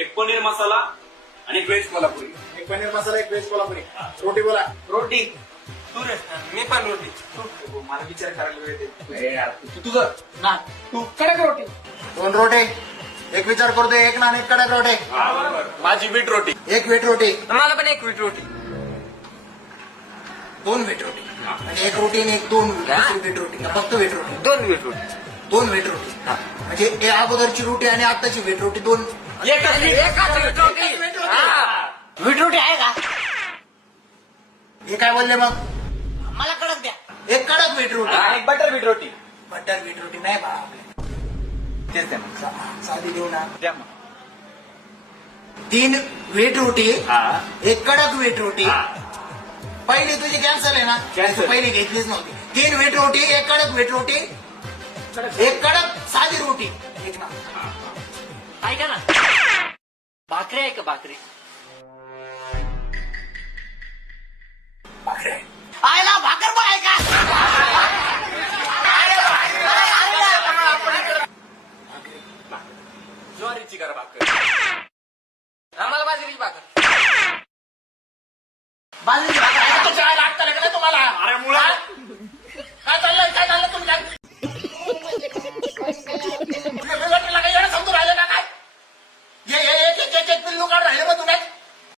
एक पनीर मसाला आणि एक व्हेज कोल्हापुरी. एक पनीर मसाला, एक व्हेज कोल्हापुरी. रोटी बोला. रोटी. तू रे मी पण रोटी. मला विचार करायला वेळ दे. ए यार, तुझं ना तू कडक रोटी. 2 रोटे. एक विचार करतोय, एक नान, एक कडक रोटे. माझी बीट रोटी. एक व्हीट रोटी. मला पण एक वीट रोटी. 2 व्हीट रोटी. म्हणजे एक रोटी आणि एक 2 व्हीट रोटी का फक्त व्हीट रोटी? 2 वीट रोटी. 2 व्हीट रोटी. म्हणजे हे अगोदरची रोटी आणि आताची व्हीट रोटी 2. एकाच वीट रोटी. वीट रोटी आहे का? हे काय बोलले मग? मला कडक द्या. एक कडक व्हीट रोटी. एक बटर बीट रोटी. बटर व्हीट रोटी नाही बा. तेच द्या मग. साधी देऊ ना. द्या मग. 3 व्हीट रोटी, हा. एक कडक व्हीट रोटी. पहिली तुझी कॅन्सल आहे ना? Cancel. तू पहिली घेतलीच नव्हती. 3 व्हीट रोटी, एक कडक व्हीट रोटी, एक कडक साधी रोटी. एक ना. ऐका ना, भाकरी आहे का भाकरी? भाकरी आहे. आयला भाकर पण आहे का? ज्वारीची करा भाकर. आम्हाला बाजरीची भाकर. बाजरीची भाकर